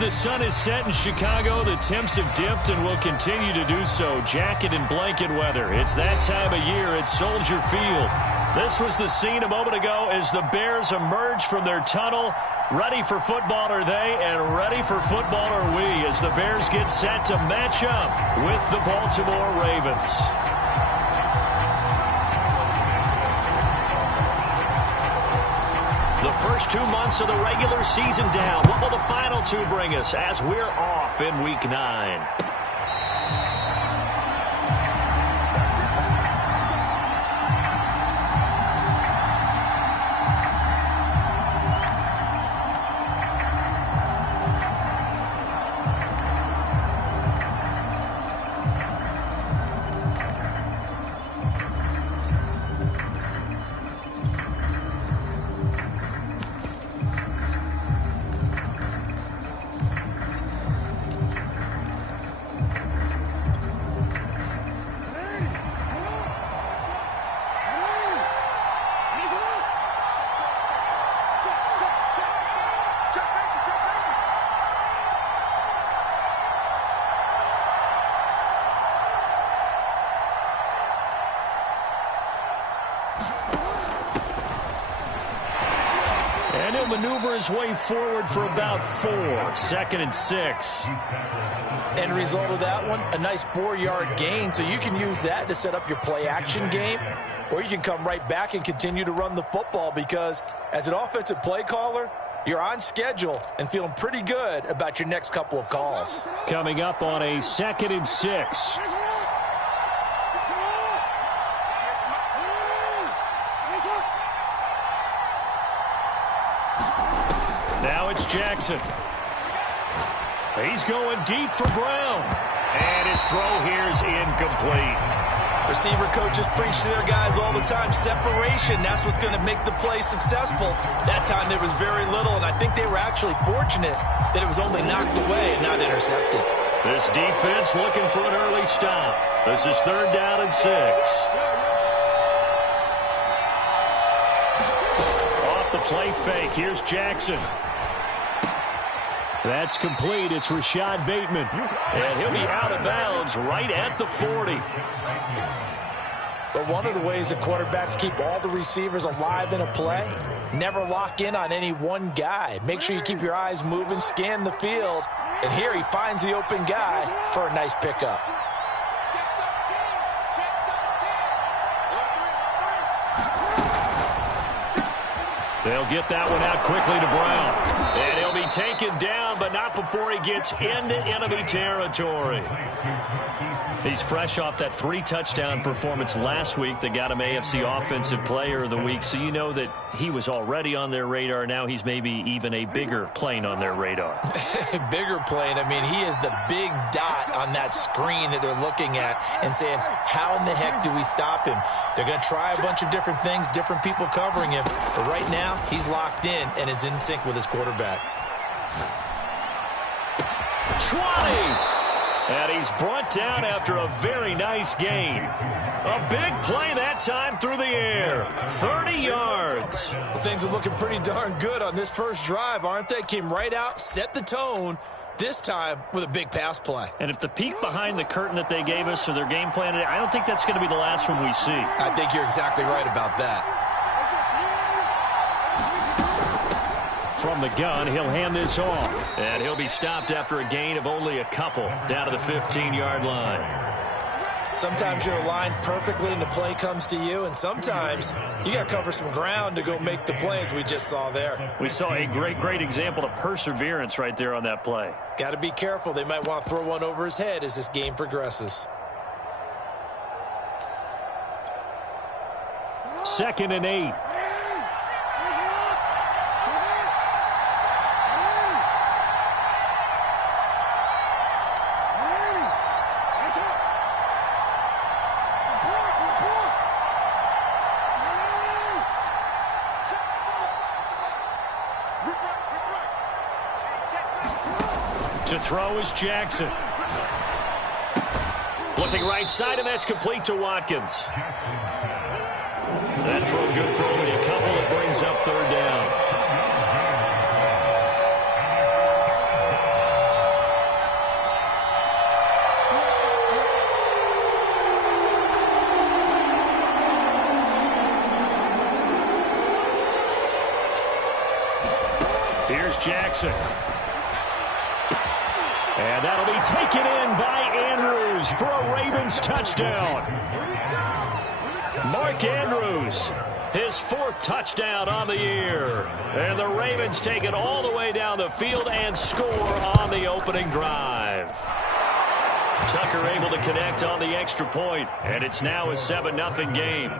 The sun is set in Chicago. The temps have dipped and will continue to do so. Jacket and blanket weather. It's that time of year at Soldier Field. This was the scene a moment ago as the Bears emerge from their tunnel. Ready for football are they, and ready for football are we as the Bears get set to match up with the Baltimore Ravens. The first 2 months of the regular season down. What will the final two bring us as we're off in Week 9? And he'll maneuver his way forward for about 4. 2nd and 6. End result of that one, a nice 4-yard gain. So you can use that to set up your play-action game, or you can come right back and continue to run the football because as an offensive play caller, you're on schedule and feeling pretty good about your next couple of calls. Coming up on a 2nd and 6. Now it's Jackson. He's going deep for Brown. And his throw here is incomplete. Receiver coaches preach to their guys all the time. Separation, that's what's going to make the play successful. That time there was very little, and I think they were actually fortunate that it was only knocked away and not intercepted. This defense looking for an early stop. This is 3rd down and 6. Off the play fake, here's Jackson. That's complete. It's Rashad Bateman. And he'll be out of bounds right at the 40. But one of the ways that quarterbacks keep all the receivers alive in a play, never lock in on any one guy. Make sure you keep your eyes moving, scan the field. And here he finds the open guy for a nice pickup. They'll get that one out quickly to Brown. And he'll be taken down, but not before he gets into enemy territory. He's fresh off that 3-touchdown performance last week that got him AFC Offensive Player of the Week. So you know that he was already on their radar. Now he's maybe even a bigger plane on their radar. Bigger plane. I mean, he is the big dot on that screen that they're looking at and saying, how in the heck do we stop him? They're going to try a bunch of different things, different people covering him. But right now, he's locked in and is in sync with his quarterback. 20! And he's brought down after a very nice gain. A big play that time through the air. 30 yards. Well, things are looking pretty darn good on this first drive, aren't they? Came right out, set the tone, this time with a big pass play. And if the peek behind the curtain that they gave us or their game plan, I don't think that's going to be the last one we see. I think you're exactly right about that. From the gun, he'll hand this off. And he'll be stopped after a gain of only a couple down to the 15-yard line. Sometimes you're aligned perfectly and the play comes to you, and sometimes you got to cover some ground to go make the play, as we just saw there. We saw a great example of perseverance right there on that play. Got to be careful. They might want to throw one over his head as this game progresses. 2nd and 8. To throw is Jackson. Looking right side, and that's complete to Watkins. That throw good for only a couple. It brings up 3rd down. Here's Jackson. And that'll be taken in by Andrews for a Ravens touchdown. Mark Andrews, his 4th touchdown on the year. And the Ravens take it all the way down the field and score on the opening drive. Tucker able to connect on the extra point, and it's now a 7-0 game.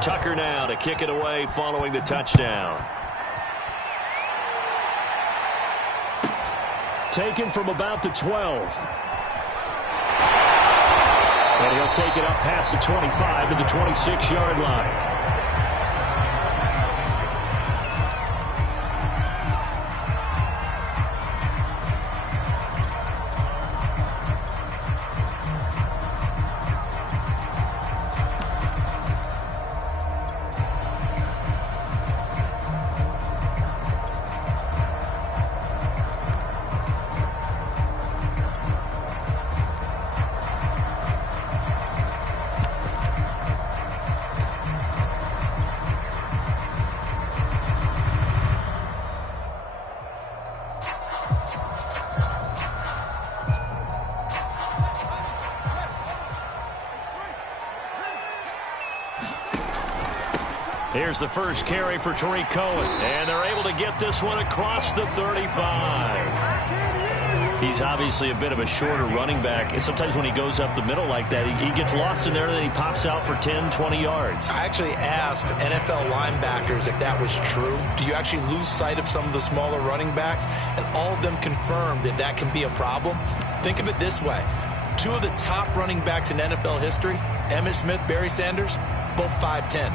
Tucker now to kick it away following the touchdown. Taken from about the 12. And he'll take it up past the 25 to the 26-yard line. Here's the first carry for Tariq Cohen, and they're able to get this one across the 35. He's obviously a bit of a shorter running back, and sometimes when he goes up the middle like that, he gets lost in there, and then he pops out for 10, 20 yards. I actually asked NFL linebackers if that was true. Do you actually lose sight of some of the smaller running backs? And all of them confirmed that that can be a problem. Think of it this way. 2 of the top running backs in NFL history, Emmitt Smith, Barry Sanders, both 5'10".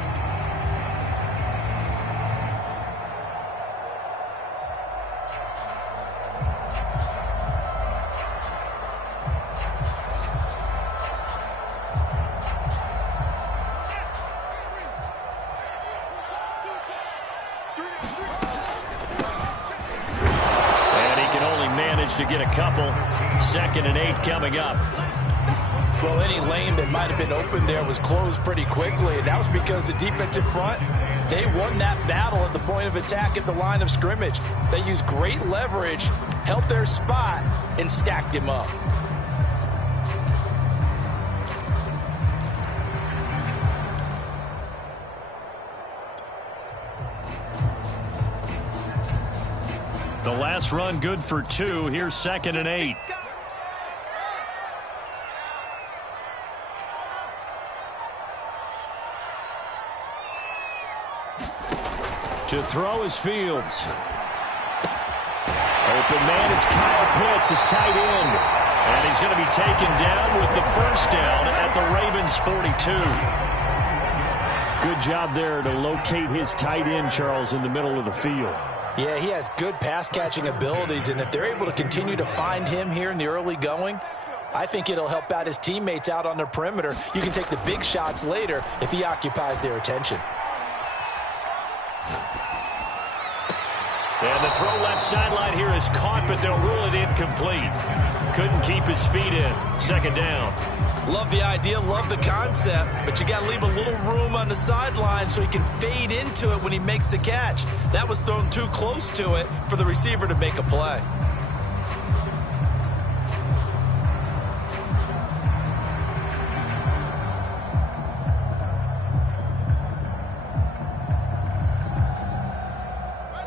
To get a couple. 2nd and 8 coming up. Well, any lane that might have been open there was closed pretty quickly, and that was because the defensive front, they won that battle at the point of attack at the line of scrimmage. They used great leverage, held their spot, and stacked him up. The last run good for 2. Here's 2nd and 8. To throw is Fields. Open man is Kyle Pitts, his tight end. And he's going to be taken down with the first down at the Ravens 42. Good job there to locate his tight end, Charles, in the middle of the field. Yeah, he has good pass-catching abilities, and if they're able to continue to find him here in the early going, I think it'll help out his teammates out on the perimeter. You can take the big shots later if he occupies their attention. And the throw left sideline here is caught, but they'll rule it incomplete. Couldn't keep his feet in. 2nd down. Love the idea, love the concept, but you got to leave a little room on the sideline so he can fade into it when he makes the catch. That was thrown too close to it for the receiver to make a play.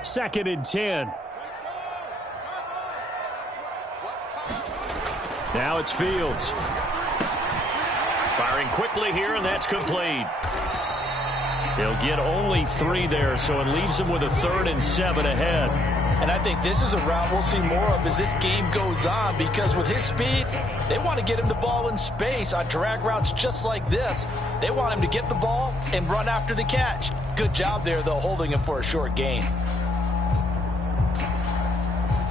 Second and 10. Now it's Fields. Firing quickly here, and that's complete. He'll get only 3 there, so it leaves him with a 3rd and 7 ahead. And I think this is a route we'll see more of as this game goes on, because with his speed, they want to get him the ball in space on drag routes just like this. They want him to get the ball and run after the catch. Good job there, though, holding him for a short gain.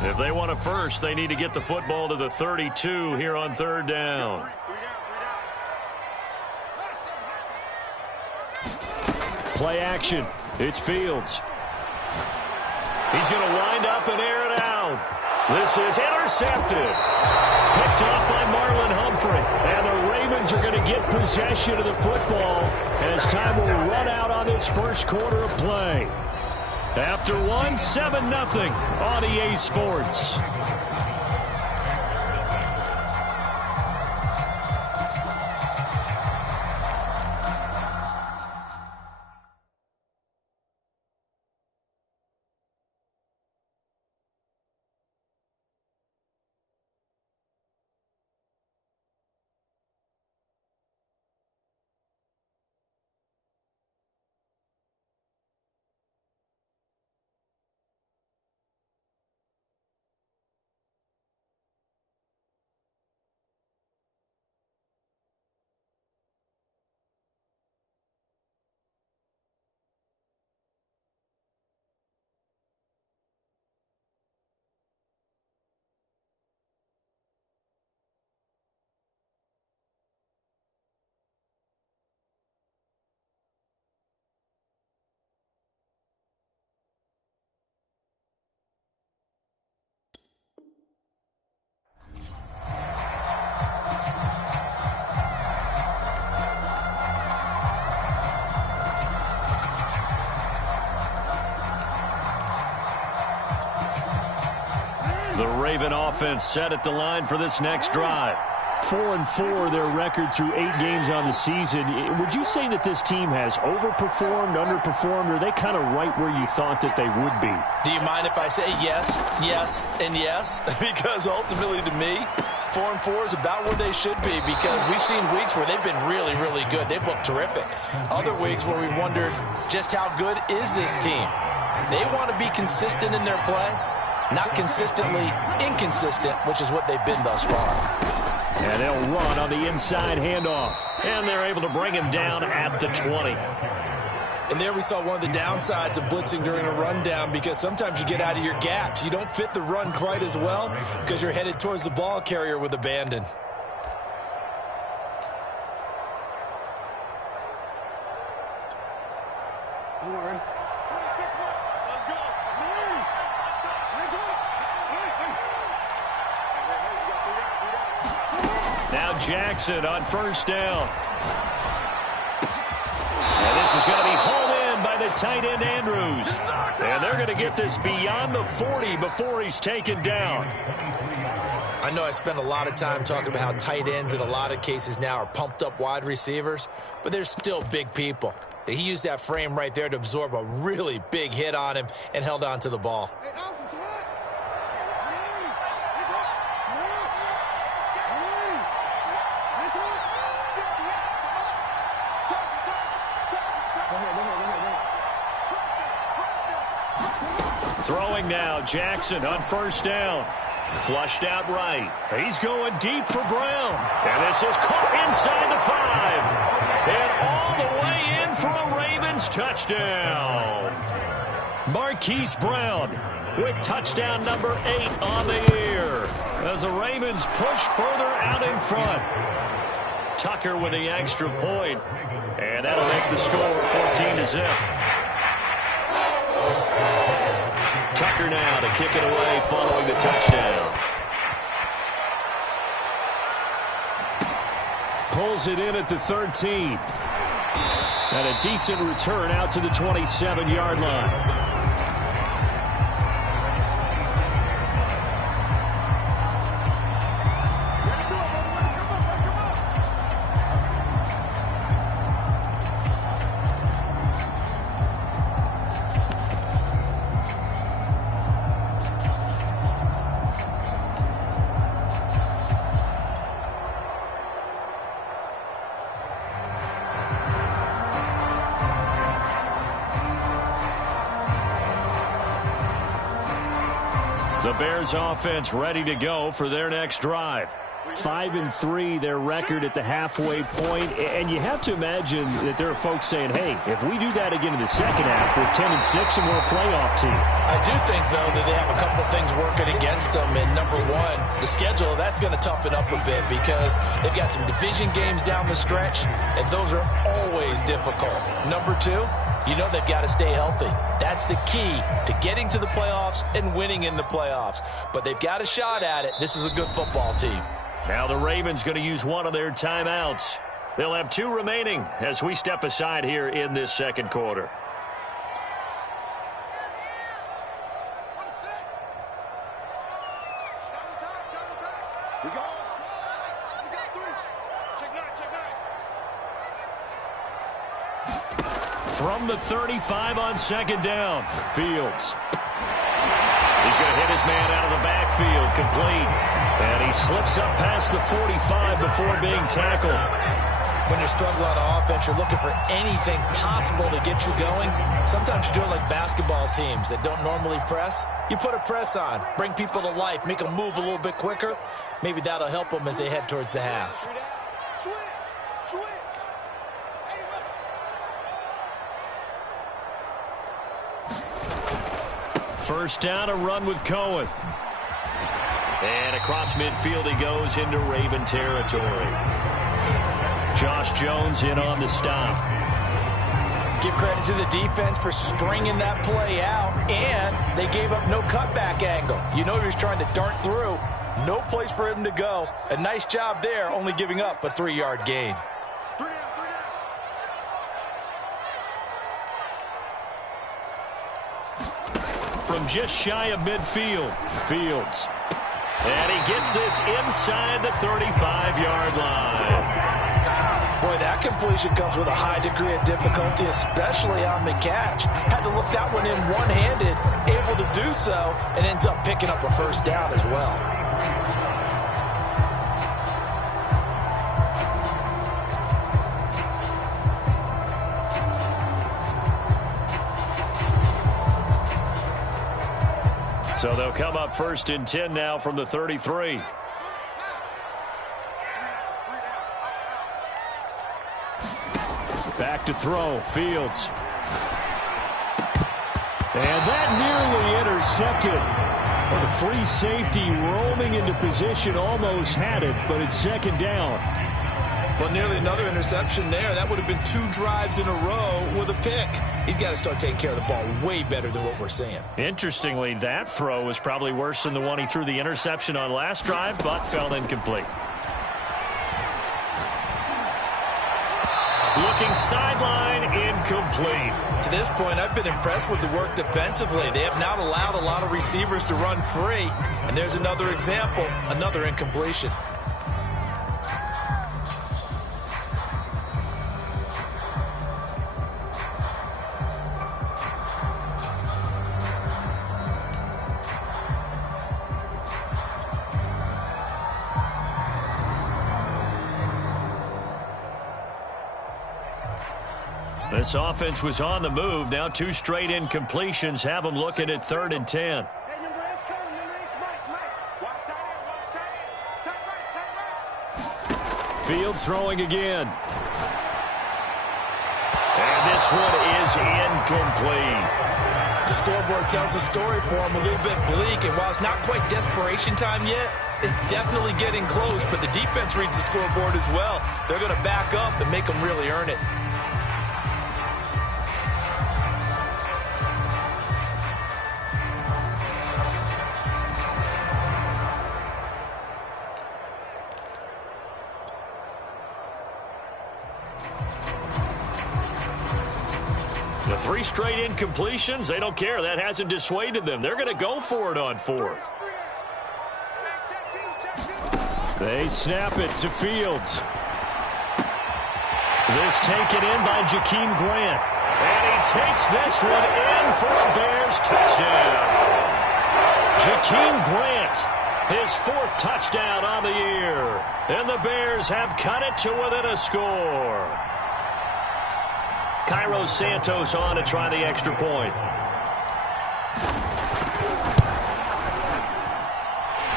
If they want a first, they need to get the football to the 32 here on 3rd down. Play action. It's Fields. He's going to wind up and air it out. This is intercepted. Picked off by Marlon Humphrey. And the Ravens are going to get possession of the football as time will run out on this first quarter of play. After 7-0 on EA Sports. The Raven offense set at the line for this next drive. 4-4 their record through 8 games on the season. Would you say that this team has overperformed, underperformed, or are they kind of right where you thought that they would be? Do you mind if I say yes, yes, and yes? Because ultimately to me, 4-4 is about where they should be, because we've seen weeks where they've been really, really good. They've looked terrific. Other weeks where we wondered just how good is this team. They want to be consistent in their play, not consistently inconsistent, which is what they've been thus far. And they'll run on the inside handoff. And they're able to bring him down at the 20. And there we saw one of the downsides of blitzing during a rundown, because sometimes you get out of your gaps. You don't fit the run quite as well because you're headed towards the ball carrier with abandon. Now Jackson on first down. And this is going to be hauled in by the tight end Andrews. And they're going to get this beyond the 40 before he's taken down. I know I spent a lot of time talking about how tight ends in a lot of cases now are pumped up wide receivers, but they're still big people. He used that frame right there to absorb a really big hit on him and held on to the ball. Throwing now, Jackson on first down. Flushed out right. He's going deep for Brown. And this is caught inside the 5. And all the way in for a Ravens touchdown. Marquise Brown with touchdown number 8 on the year, as the Ravens push further out in front. Tucker with the extra point. And that'll make the score 14-0. Tucker now to kick it away following the touchdown. Pulls it in at the 13. And a decent return out to the 27-yard line. The Bears offense ready to go for their next drive. 5-3 their record at the halfway point, and you have to imagine that there are folks saying, hey, if we do that again in the second half, we're 10-6 and we're a playoff team. I do think, though, that they have a couple of things working against them. And number one, the schedule, that's going to toughen up a bit, because they've got some division games down the stretch, and those are always difficult. Number two, You know they've got to stay healthy. That's the key to getting to the playoffs and winning in the playoffs. But they've got a shot at it. This is a good football team. Now the Ravens going to use one of their timeouts. They'll have 2 remaining as we step aside here in this second quarter. From the 35 on second down, Fields. He's going to hit his man out of the backfield, complete. And he slips up past the 45 before being tackled. When you're struggling on offense, you're looking for anything possible to get you going. Sometimes you do it like basketball teams that don't normally press. You put a press on, bring people to life, make them move a little bit quicker. Maybe that'll help them as they head towards the half. First down, a run with Cohen. And across midfield he goes into Raven territory. Josh Jones in on the stop. Give credit to the defense for stringing that play out, and they gave up no cutback angle. You know he was trying to dart through. No place for him to go. A nice job there, only giving up a 3-yard gain. From just shy of midfield, Fields. And he gets this inside the 35-yard line. Boy, that completion comes with a high degree of difficulty, especially on the catch. Had to look that one in one-handed, able to do so, and ends up picking up a first down as well. So they'll come up first and 10 now from the 33. Back to throw, Fields. And that nearly intercepted. Well, the free safety roaming into position almost had it, but it's second down. Well, nearly another interception there. That would have been 2 drives in a row with a pick. He's got to start taking care of the ball way better than what we're seeing. Interestingly, that throw was probably worse than the one he threw the interception on last drive, but fell incomplete. Looking sideline, incomplete. To this point, I've been impressed with the work defensively. They have not allowed a lot of receivers to run free. And there's another example, another incompletion. This offense was on the move. Now 2 straight incompletions have them looking at 3rd and 10. Fields throwing again. And this one is incomplete. The scoreboard tells a story for him, a little bit bleak. And while it's not quite desperation time yet, it's definitely getting close. But the defense reads the scoreboard as well. They're going to back up and make them really earn it. The 3 straight incompletions, they don't care. That hasn't dissuaded them. They're going to go for it on 4th. They snap it to Fields. This taken in by Jakeem Grant. And he takes this one in for a Bears touchdown. Jakeem Grant, his 4th touchdown on the year. And the Bears have cut it to within a score. Cairo Santos on to try the extra point.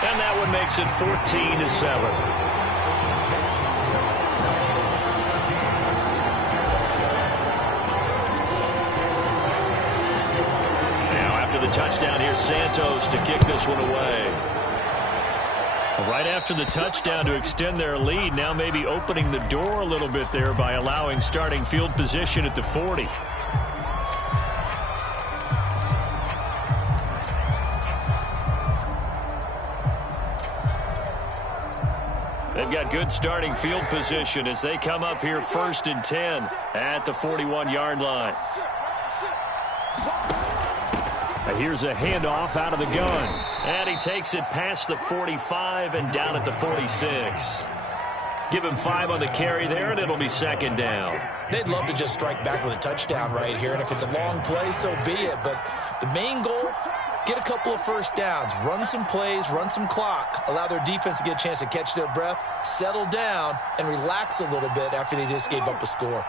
And that one makes it 14-7. Now after the touchdown, here's Santos to kick this one away. Right after the touchdown to extend their lead, now maybe opening the door a little bit there by allowing starting field position at the 40. They've got good starting field position as they come up here 1st and 10 at the 41-yard line. And here's a handoff out of the gun. And he takes it past the 45 and down at the 46. Give him 5 on the carry there, and it'll be 2nd down. They'd love to just strike back with a touchdown right here, and if it's a long play, so be it. But the main goal, get a couple of first downs, run some plays, run some clock, allow their defense to get a chance to catch their breath, settle down, and relax a little bit after they just gave up a score.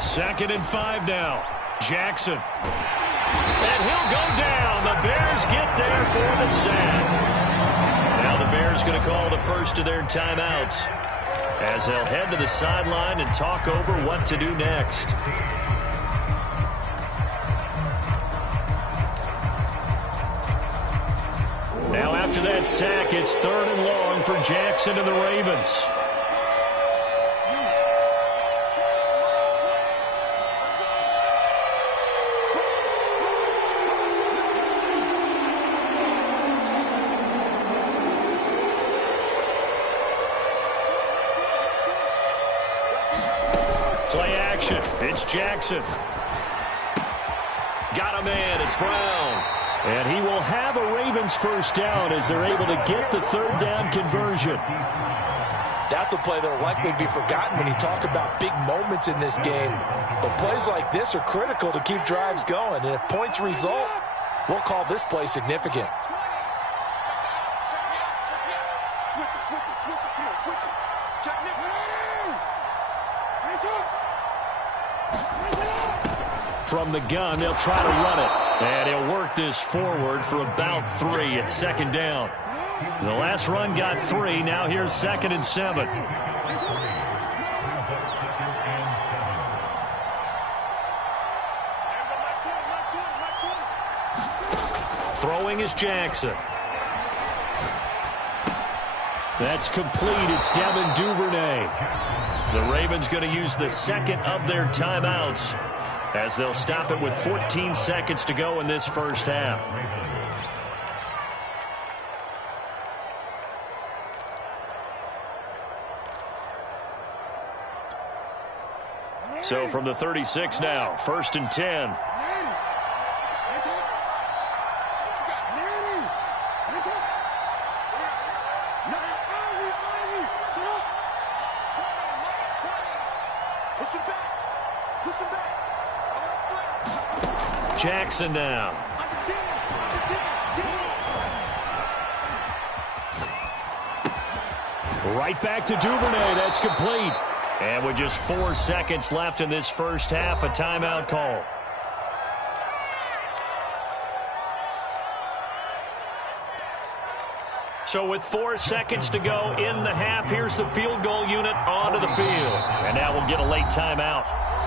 Second and 5 now. Jackson. And he'll go down. The Bears get there for the sack. Now the Bears going to call the first of their timeouts as they'll head to the sideline and talk over what to do next. Now after that sack, it's 3rd and long for Jackson and the Ravens. Play action. It's Jackson. Got a man. It's Brown. And he will have a Ravens first down as they're able to get the 3rd down conversion. That's a play that will likely be forgotten when you talk about big moments in this game. But plays like this are critical to keep drives going. And if points result, we'll call this play significant. From the gun, they'll try to run it. And he'll work this forward for about 3 at 2nd down. The last run got 3. Now here's 2nd and 7. Throwing is Jackson. That's complete. It's Devin Duvernay. The Ravens going to use the 2nd of their timeouts as they'll stop it with 14 seconds to go in this first half. So from the 36 now, 1st and 10. Jackson now. Right back to Duvernay. That's complete. And with just 4 seconds left in this first half, a timeout call. So with 4 seconds to go in the half, here's the field goal unit onto the field. And now we'll get a late timeout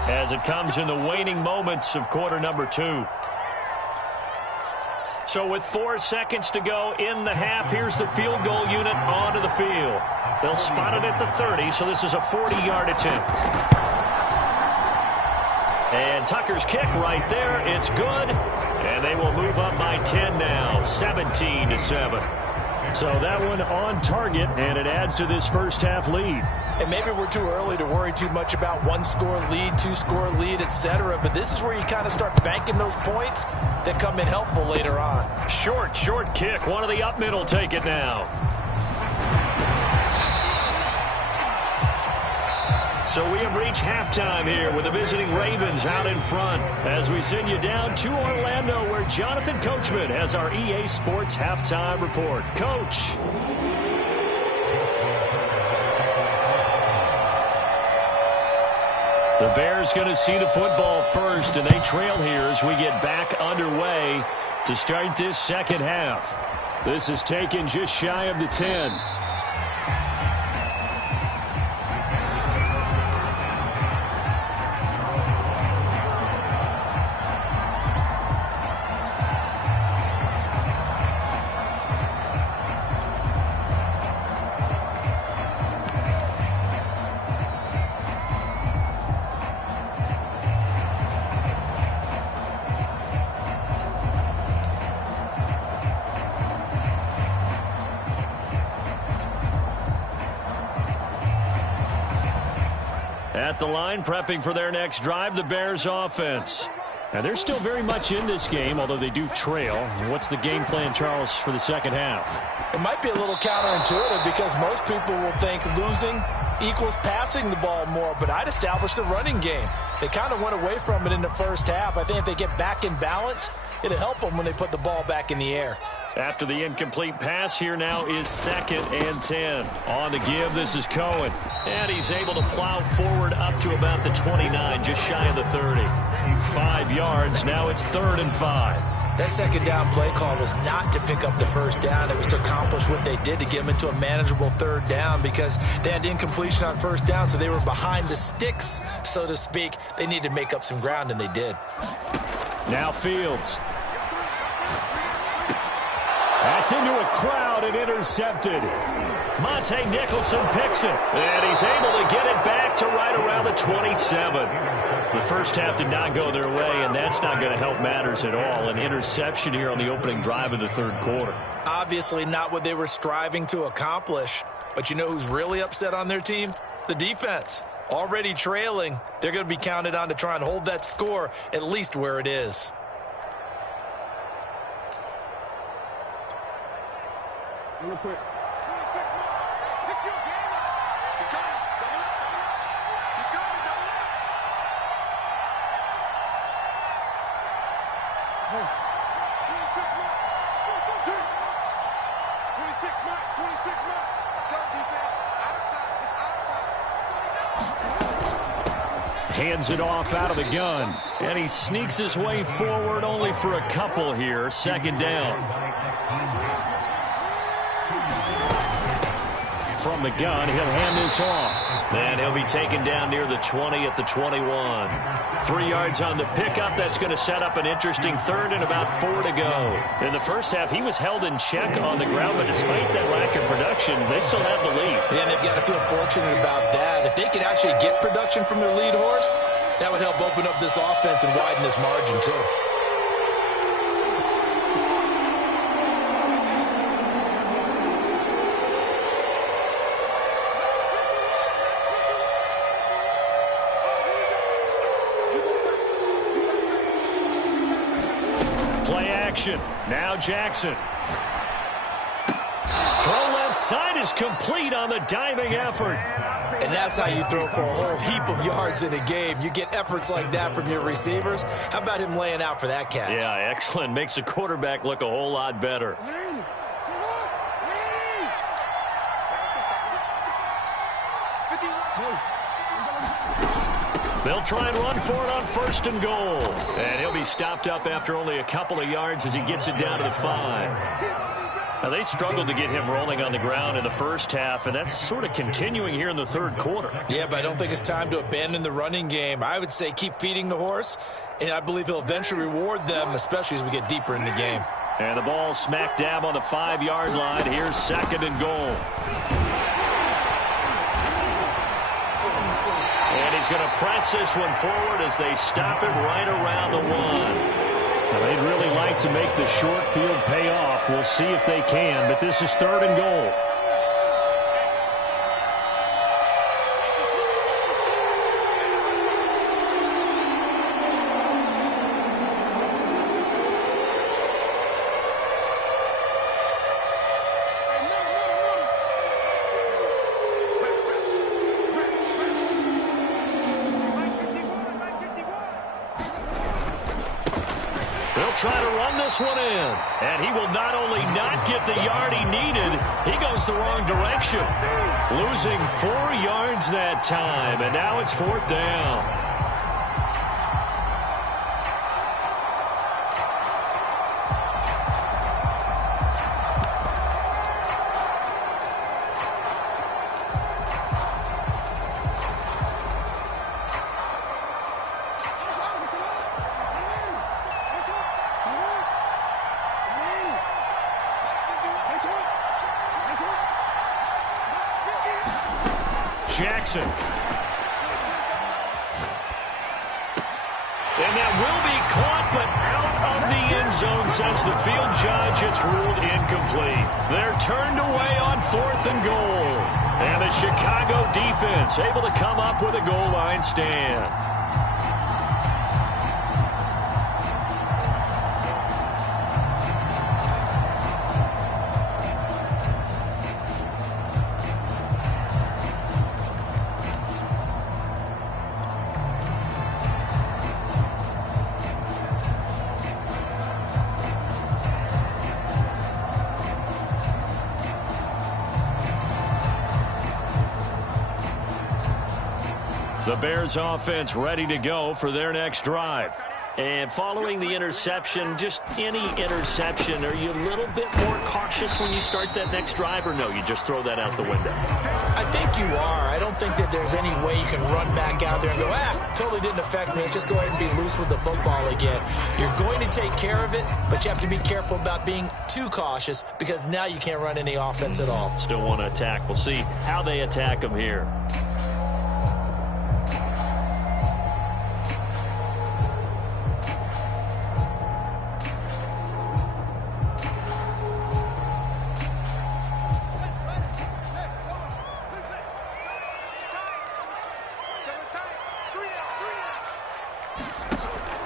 as it comes in the waning moments of quarter number 2. So with 4 seconds to go in the half, here's the field goal unit onto the field. They'll spot it at the 30, so this is a 40-yard attempt. And Tucker's kick right there. It's good. And they will move up by 10 now, 17-7. So that one on target, and it adds to this first half lead. And maybe we're too early to worry too much about 1-score lead, 2-score lead, etc. But this is where you kind of start banking those points that come in helpful later on. Short kick. One of the up middle take it now. So we have reached halftime here with the visiting Ravens out in front as we send you down to Orlando where Jonathan Coachman has our EA Sports halftime report. Coach. The Bears going to see the football first, and they trail here as we get back underway to start this second half. This is taken just shy of the 10. At the line, prepping for their next drive, the Bears offense. Now, they're still very much in this game, although they do trail. What's the game plan, Charles, for the second half? It might be a little counterintuitive because most people will think losing equals passing the ball more, but I'd establish the running game. They kind of went away from it in the first half. I think if they get back in balance, it'll help them when they put the ball back in the air. After the incomplete pass, here now is 2nd and 10. On the give, this is Cohen. And he's able to plow forward up to about the 29, just shy of the 30. 5 yards, now it's 3rd and 5. That second down play call was not to pick up the first down. It was to accomplish what they did to get them into a manageable 3rd down because they had incompletion on first down, so they were behind the sticks, so to speak. They needed to make up some ground, and they did. Now Fields. That's into a crowd and intercepted. Monte Nicholson picks it, and he's able to get it back to right around the 27. The first half did not go their way, and that's not going to help matters at all. An interception here on the opening drive of the 3rd quarter. Obviously not what they were striving to accomplish, but you know who's really upset on their team? The defense. Already trailing, they're going to be counted on to try and hold that score at least where it is. Real quick. 26 more. Hey, pick your game up. He's coming. Double up, double up. He's coming, double up. Hey. 26 more. 26 more. 26 more. Let's go, defense. Out of time. It's out of time. Hands it off out of the gun. And he sneaks his way forward only for a couple here. 2nd down. From the gun, he'll hand this off. And he'll be taken down near the 20 at the 21. 3 yards on the pickup. That's going to set up an interesting 3rd and about 4 to go. In the first half, he was held in check on the ground, but despite that lack of production, they still have the lead. And they've got to feel fortunate about that. If they could actually get production from their lead horse, that would help open up this offense and widen this margin, too. Now Jackson. Throw left side is complete on the diving effort. And that's how you throw for a whole heap of yards in a game. You get efforts like that from your receivers. How about him laying out for that catch? Yeah, excellent. Makes the quarterback look a whole lot better. They'll try and run for it on 1st and goal. And he'll be stopped up after only a couple of yards as he gets it down to the 5. Now, they struggled to get him rolling on the ground in the first half, and that's sort of continuing here in the 3rd quarter. Yeah, but I don't think it's time to abandon the running game. I would say keep feeding the horse, and I believe he'll eventually reward them, especially as we get deeper in the game. And the ball smack dab on the 5-yard line. Here's 2nd and goal. And he's going to press this one forward as they stop it right around the 1. Now, they'd really like to make the short field pay off. We'll see if they can, but this is 3rd and goal. Try to run this one in. And he will not only not get the yard he needed, he goes the wrong direction. Losing 4 yards that time, and now it's 4th down. Jackson. And that will be caught, but out of the end zone, says the field judge. It's ruled incomplete. They're turned away on 4th and goal. And the Chicago defense able to come up with a goal line stand. The Bears offense ready to go for their next drive. And following the interception, just any interception, are you a little bit more cautious when you start that next drive, or no, you just throw that out the window? I think you are. I don't think that there's any way you can run back out there and go, totally didn't affect me. Let's just go ahead and be loose with the football again. You're going to take care of it, but you have to be careful about being too cautious because now you can't run any offense at all. Still want to attack. We'll see how they attack them here.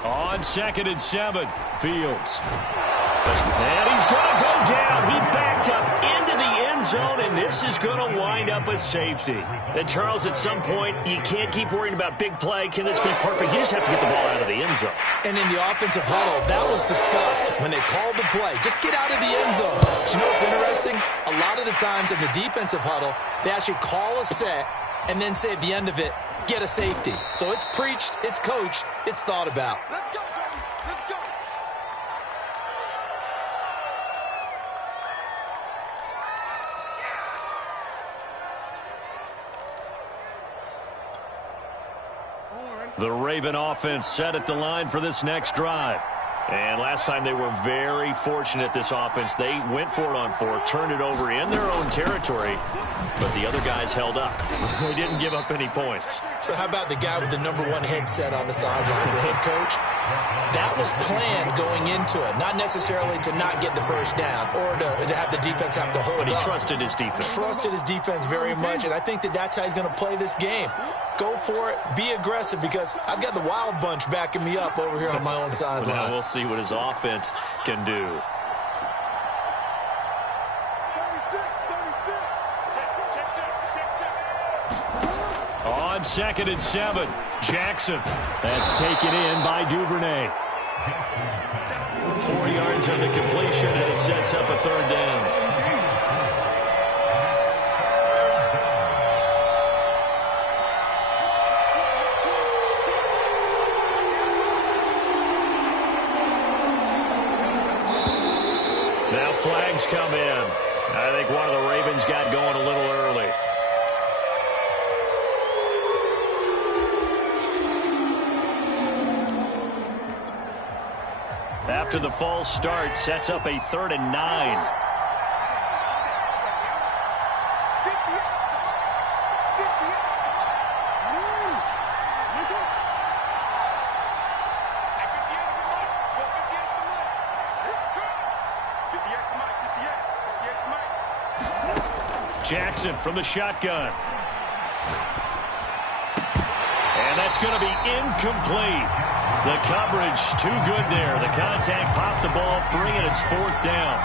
On 2nd and 7, Fields. And he's going to go down. He backed up into the end zone, and this is going to wind up a safety. And, Charles, at some point, you can't keep worrying about big play. Can this be perfect? You just have to get the ball out of the end zone. And in the offensive huddle, that was discussed when they called the play. Just get out of the end zone. But you know what's interesting? A lot of the times in the defensive huddle, they actually call a set and then say at the end of it, get a safety. So it's preached, it's coached, it's thought about. Let's go, baby. Let's go. The Raven offense set at the line for this next drive. And last time they were very fortunate, this offense. They went for it on 4, turned it over in their own territory, but the other guys held up. They didn't give up any points. So how about the guy with the #1 headset on the sidelines, the head coach? That was planned going into it, not necessarily to not get the first down or to have the defense have to hold But he up. trusted his defense. Trusted his defense very much, and I think that that's how he's going to play this game. Go for it, be aggressive, because I've got the wild bunch backing me up over here on my own sideline. Now we'll see what his offense can do. 36, 36. Check. On 2nd and 7, Jackson. That's taken in by Duvernay. 4 yards on the completion, and it sets up a 3rd down. Now flags come in. I think one of the Ravens got going a little early. After the false start, sets up a 3rd and 9. 58. Jackson from the shotgun. And that's going to be incomplete. The coverage too good there. The contact popped the ball free, and it's 4th down.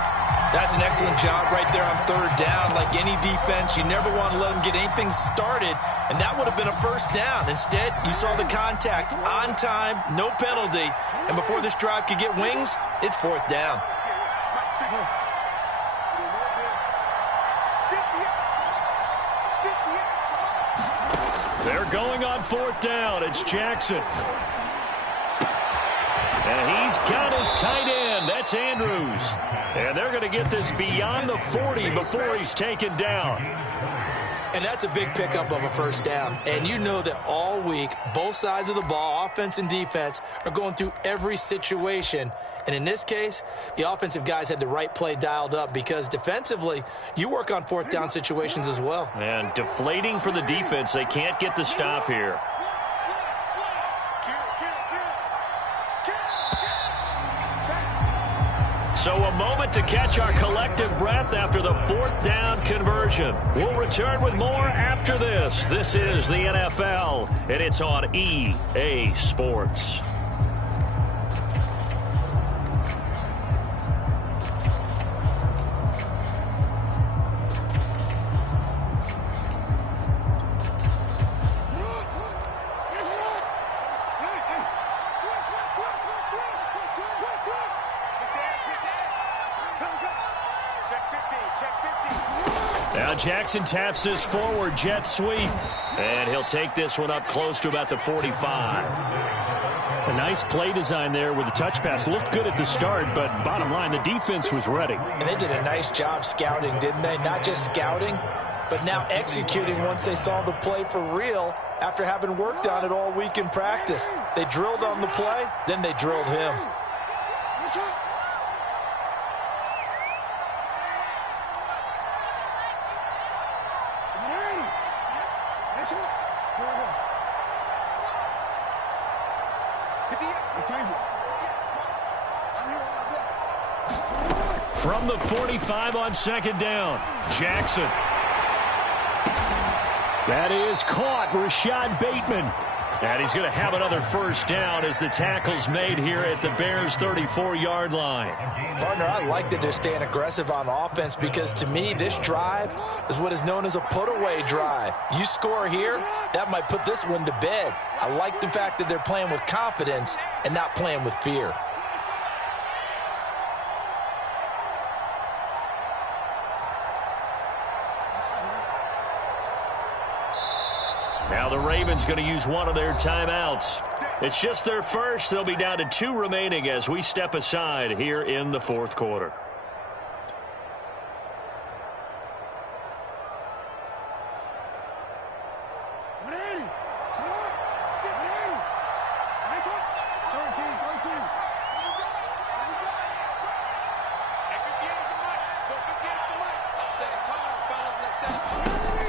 That's an excellent job right there on 3rd down. Like any defense, you never want to let them get anything started, and that would have been a 1st down. Instead, you saw the contact on time, no penalty, and before this drive could get wings, it's 4th down. They're going on 4th down. It's Jackson. And he's got his tight end. That's Andrews. And they're going to get this beyond the 40 before he's taken down. And that's a big pickup of a 1st down. And you know that all week, both sides of the ball, offense and defense, are going through every situation. And in this case, the offensive guys had the right play dialed up because defensively, you work on 4th down situations as well. And deflating for the defense. They can't get the stop here. So a moment to catch our collective breath after the fourth down conversion. We'll return with more after this. This is the NFL, and it's on EA Sports. Now Jackson taps his forward jet sweep, and he'll take this one up close to about the 45. A nice play design there with the touch pass. Looked good at the start, but bottom line, the defense was ready. And they did a nice job scouting, didn't they? Not just scouting, but now executing once they saw the play for real after having worked on it all week in practice. They drilled on the play, then they drilled him. From the 45 on second down, Jackson. That is caught, Rashad Bateman. And he's going to have another first down as the tackle's made here at the Bears' 34-yard line. Partner, I like that they're staying aggressive on offense because, to me, this drive is what is known as a put-away drive. You score here, that might put this one to bed. I like the fact that they're playing with confidence and not playing with fear. Now the Ravens going to use one of their timeouts. It's just their first. They'll be down to 2 remaining as we step aside here in the fourth quarter.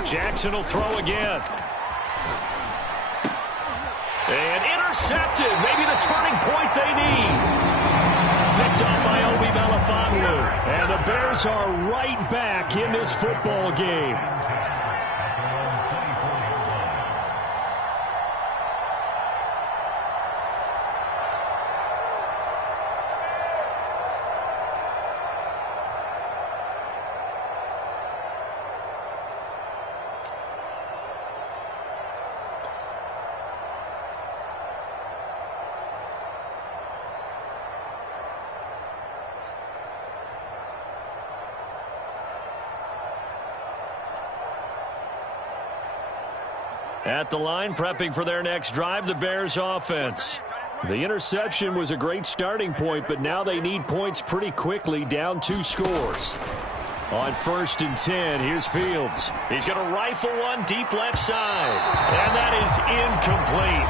Jackson will throw again. And intercepted. Maybe the turning point they need. Picked up by Obi Melifonwu. And the Bears are right back in this football game. At the line, prepping for their next drive, the Bears offense. The interception was a great starting point, but now they need points pretty quickly, down 2 scores. On 1st and 10, here's Fields. He's going to rifle one deep left side. And that is incomplete.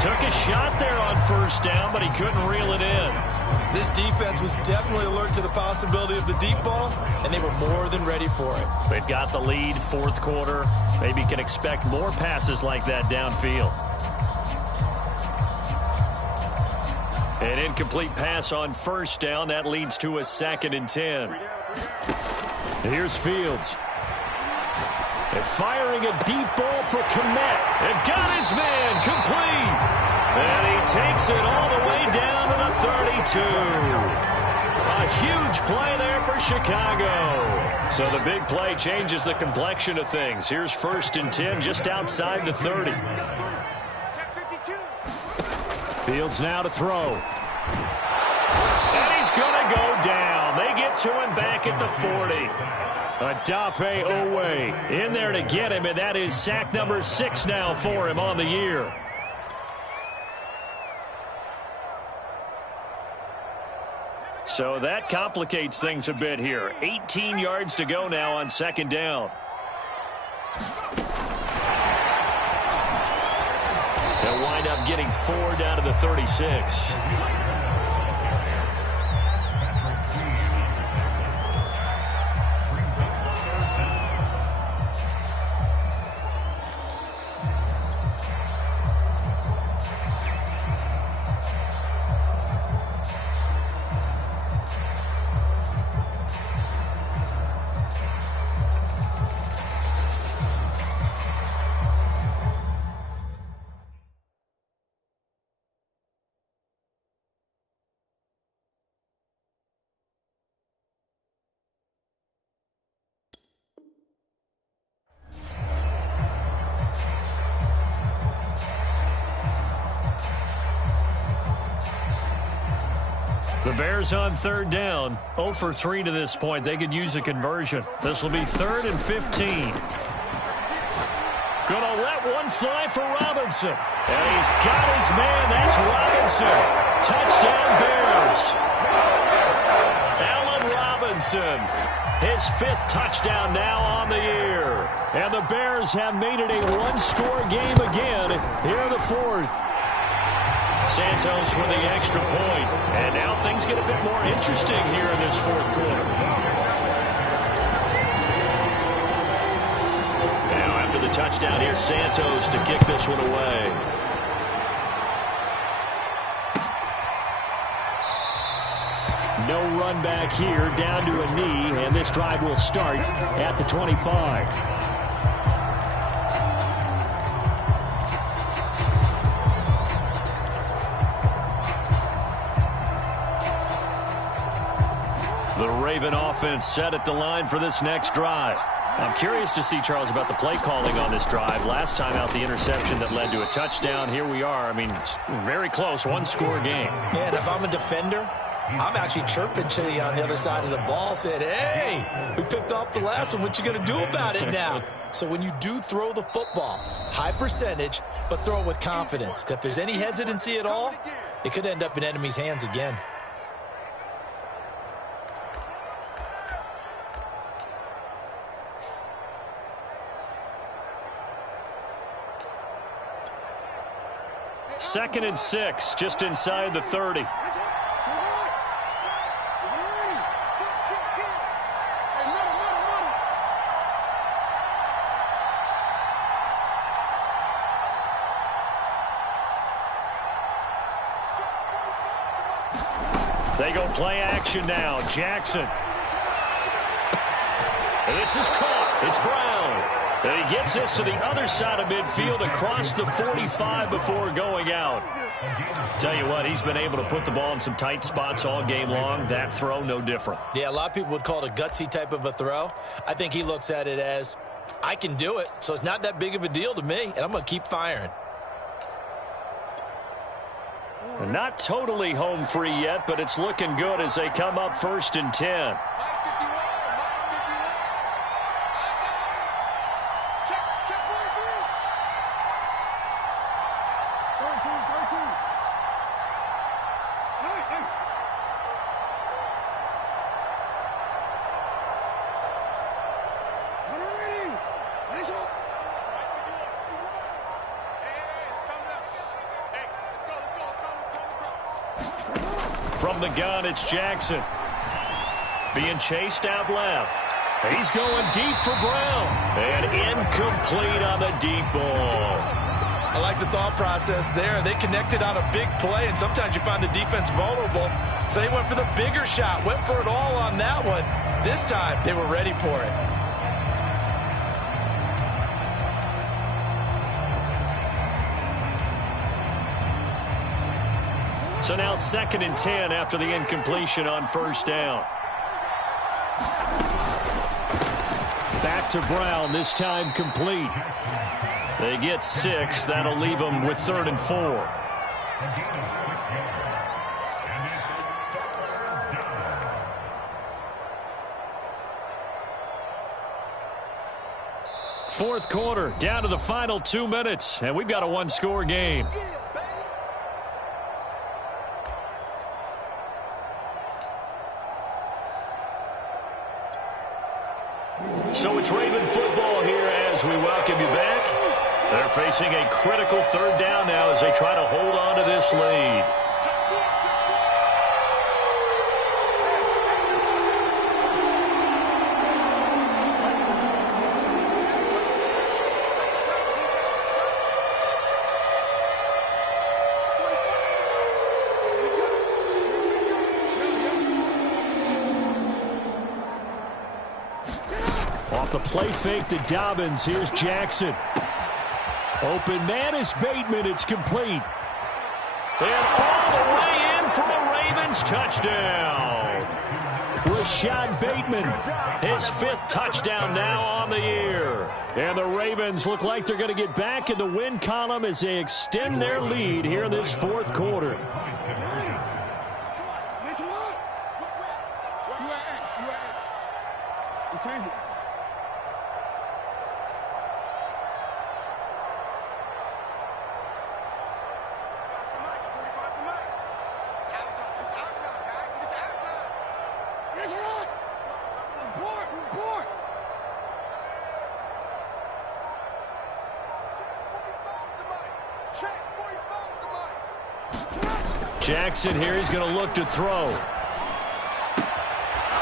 Took a shot there on 1st down, but he couldn't reel it in. This defense was definitely alert to the possibility of the deep ball, and they were more than ready for it. They've got the lead, 4th quarter. Maybe can expect more passes like that downfield. An incomplete pass on 1st down. That leads to a 2nd and 10. Here's Fields. And firing a deep ball for Kmet. And got his man complete. And he takes it all the way down to the 32. A huge play there for Chicago. So the big play changes the complexion of things. Here's 1st and 10 just outside the 30. Fields now to throw. And he's going to go down. They get to him back at the 40. Odafe Oweh in there to get him, and that is sack number 6 now for him on the year. So that complicates things a bit here. 18 yards to go now on 2nd down. They'll wind up getting 4 down to the 36. The Bears on third down, 0 for 3 to this point. They could use a conversion. This will be 3rd and 15. Gonna let one fly for Robinson. And he's got his man. That's Robinson. Touchdown Bears. Allen Robinson. His 5th touchdown now on the year. And the Bears have made it a one-score game again here in the 4th. Santos with the extra point. And now things get a bit more interesting here in this 4th quarter. Now after the touchdown, here's Santos to kick this one away. No run back here, down to a knee, and this drive will start at the 25. The Raven offense set at the line for this next drive. I'm curious to see, Charles, about the play calling on this drive. Last time out, the interception that led to a touchdown. Here we are. I mean, very close, one-score game. Yeah, and if I'm a defender, I'm actually chirping to you on the other side of the ball, saying, hey, we picked off the last one. What you going to do about it now? So when you do throw the football, high percentage, but throw it with confidence. If there's any hesitancy at all, it could end up in enemy's hands again. Second and 6, just inside the 30. They go play action now. Jackson. And this is caught. It's Brown. And he gets this to the other side of midfield across the 45 before going out. Tell you what, he's been able to put the ball in some tight spots all game long. That throw, no different. Yeah, a lot of people would call it a gutsy type of a throw. I think he looks at it as, I can do it, so it's not that big of a deal to me, and I'm going to keep firing. Not totally home free yet, but it's looking good as they come up 1st and 10. From the gun, it's Jackson. Being chased out left. He's going deep for Brown. And incomplete on the deep ball. I like the thought process there. They connected on a big play, and sometimes you find the defense vulnerable. So they went for the bigger shot, went for it all on that one. This time, they were ready for it. So now 2nd and 10 after the incompletion on 1st down. Back to Brown, this time complete. They get 6. That'll leave them with 3rd and 4. Fourth quarter, down to the final 2 minutes, and we've got a one-score game. So it's Raven football here as we welcome you back. They're facing a critical 3rd down now as they try to hold on to this lead. Off the play fake to Dobbins. Here's Jackson. Open man is Bateman. It's complete. And all the way in for a Ravens touchdown. Rashad Bateman, his 5th touchdown now on the year. And the Ravens look like they're going to get back in the win column as they extend their lead here in this 4th quarter. Yes, you are. You are at. You are at. You changed it. Jackson here, he's going to look to throw.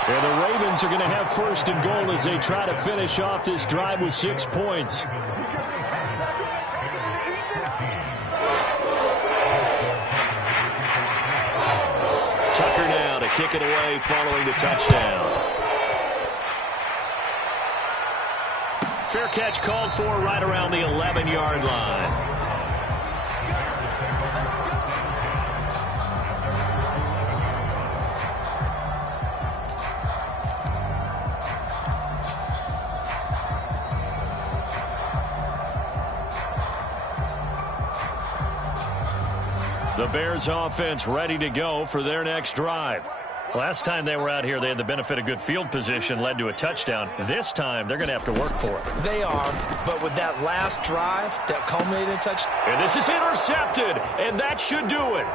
And the Ravens are going to have first and goal as they try to finish off this drive with 6 points. Tucker now to kick it away following the touchdown. Fair catch called for right around the 11-yard line. The Bears offense ready to go for their next drive. Last time they were out here, they had the benefit of good field position, led to a touchdown. This time, they're going to have to work for it. They are, but with that last drive that culminated in touchdown. And this is intercepted, and that should do it.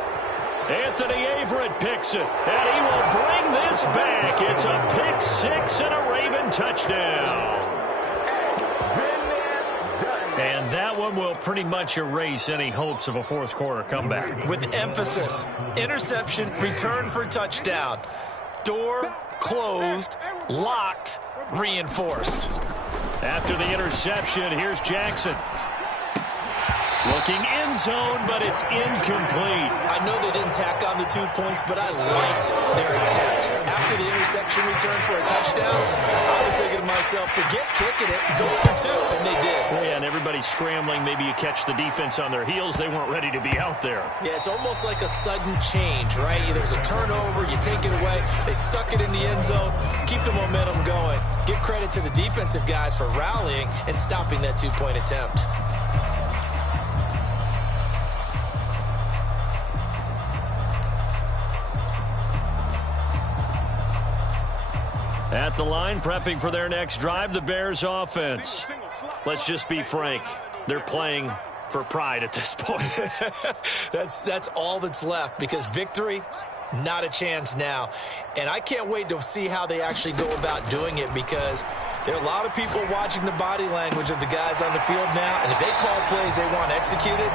Anthony Averett picks it, and he will bring this back. It's a pick six and a Raven touchdown. And that one will pretty much erase any hopes of a fourth quarter comeback. With emphasis, interception, return for touchdown. Door closed, locked, reinforced. After the interception, here's Jackson. Looking end zone, but it's incomplete. I know they didn't tack on the 2 points, but I liked their attempt. After the interception return for a touchdown, I was thinking to myself, forget kicking it, go for two, and they did. Yeah, and everybody's scrambling. Maybe you catch the defense on their heels. They weren't ready to be out there. Yeah, it's almost like a sudden change, right? There's a turnover, you take it away, they stuck it in the end zone, keep the momentum going. Give credit to the defensive guys for rallying and stopping that two-point attempt. At the line, prepping for their next drive, the Bears offense. Let's just be frank. They're playing for pride at this point. That's all that's left, because victory, not a chance now. And I can't wait to see how they actually go about doing it, because there are a lot of people watching the body language of the guys on the field now, and if they call plays they want executed,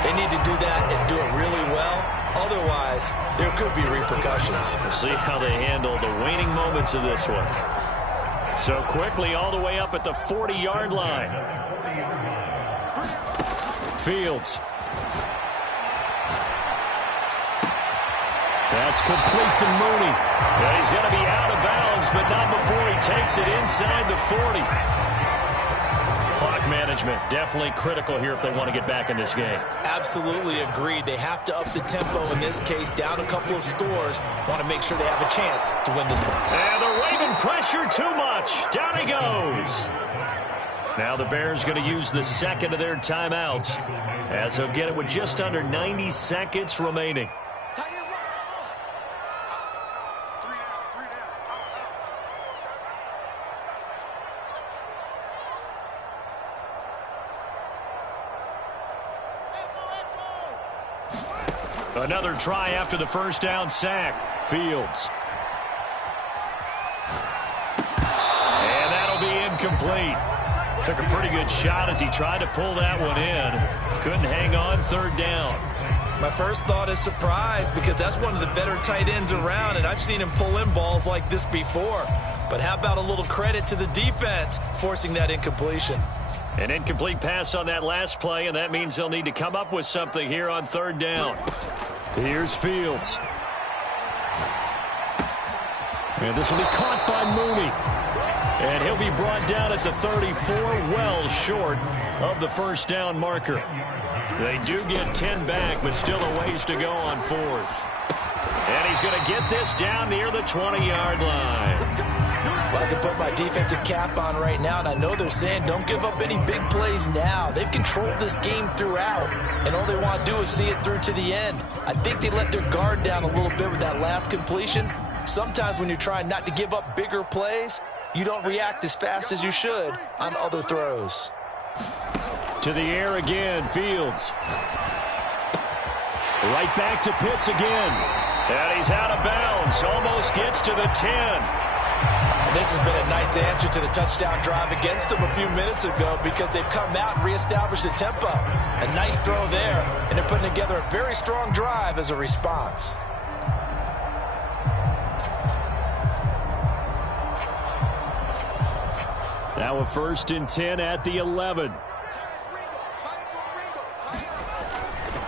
they need to do that and do it really well. Otherwise, there could be repercussions. We'll see how they handle the waning moments of this one. So quickly all the way up at the 40-yard line. Fields. That's complete to Mooney. And he's going to be out of bounds, but not before he takes it inside the 40. Clock management, definitely critical here if they want to get back in this game. Absolutely agreed. They have to up the tempo in this case, down a couple of scores. Want to make sure they have a chance to win this one. And the Raven pressure too much. Down he goes. Now the Bears going to use the second of their timeouts, as they'll get it with just under 90 seconds remaining. Another try after the first down sack. Fields. And that'll be incomplete. Took a pretty good shot as he tried to pull that one in. Couldn't hang on, third down. My first thought is surprise, because that's one of the better tight ends around, and I've seen him pull in balls like this before. But how about a little credit to the defense forcing that incompletion? An incomplete pass on that last play, and that means they'll need to come up with something here on third down. Here's Fields. And this will be caught by Mooney. And he'll be brought down at the 34, well short of the first down marker. They do get 10 back, but still a ways to go on fourth. And he's going to get this down near the 20-yard line. Well, I can put my defensive cap on right now, and I know they're saying don't give up any big plays now. They've controlled this game throughout, and all they want to do is see it through to the end. I think they let their guard down a little bit with that last completion. Sometimes when you're trying not to give up bigger plays, you don't react as fast as you should on other throws. To the air again, Fields. Right back to Pitts again. And he's out of bounds. Almost gets to the 10. And this has been a nice answer to the touchdown drive against them a few minutes ago because they've come out and reestablished the tempo. A nice throw there, and they're putting together a very strong drive as a response. Now a 1st and 10 at the 11.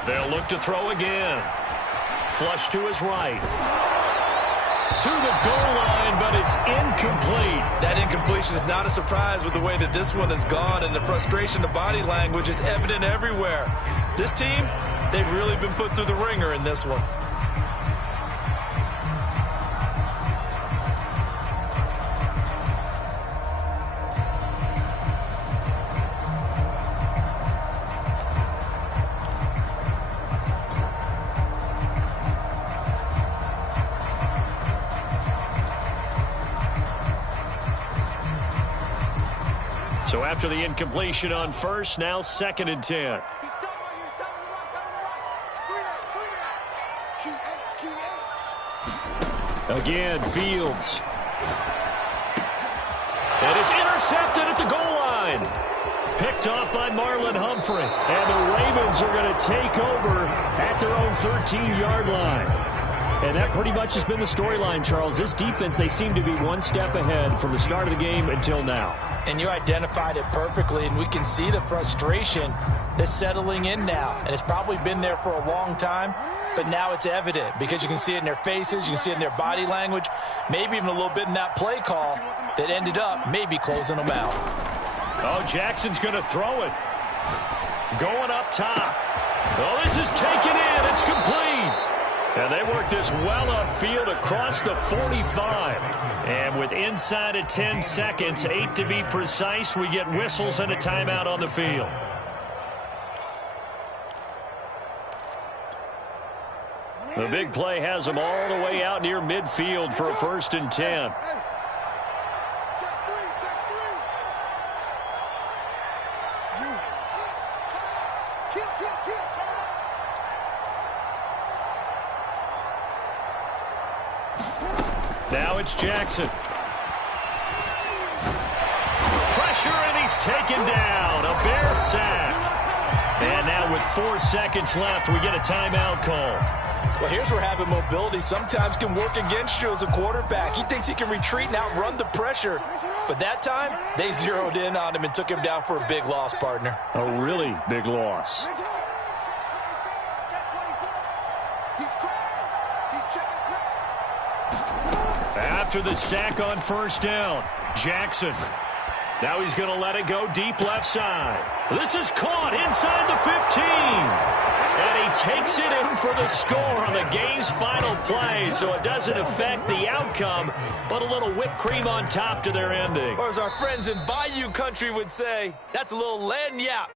They'll look to throw again. Flush to his right. To the goal line, but it's incomplete. That incompletion is not a surprise with the way that this one has gone, and the frustration, the body language is evident everywhere. This team, they've really been put through the ringer in this one. So after the incompletion on 1st, now 2nd and 10. Again, Fields. And it's intercepted at the goal line. Picked off by Marlon Humphrey. And the Ravens are going to take over at their own 13-yard line. And that pretty much has been the storyline, Charles. This defense, they seem to be one step ahead from the start of the game until now. And you identified it perfectly, and we can see the frustration that's settling in now. And it's probably been there for a long time, but now it's evident because you can see it in their faces, you can see it in their body language, maybe even a little bit in that play call that ended up maybe closing them out. Oh, Jackson's going to throw it. Going up top. Oh, this is taken in. It's complete. And they work this well upfield across the 45. And with inside of 10 seconds, 8 to be precise, we get whistles and a timeout on the field. The big play has them all the way out near midfield for a 1st and 10. Now it's Jackson. Pressure, and he's taken down. A Bear sack. And now with 4 seconds left, we get a timeout call. Well, here's where having mobility sometimes can work against you as a quarterback. He thinks he can retreat and outrun the pressure. But that time, they zeroed in on him and took him down for a big loss, partner. A really big loss. After the sack on 1st down, Jackson. Now he's going to let it go deep left side. This is caught inside the 15. And he takes it in for the score on the game's final play, so it doesn't affect the outcome, but a little whipped cream on top to their ending. Or as our friends in Bayou country would say, that's a little lagniappe.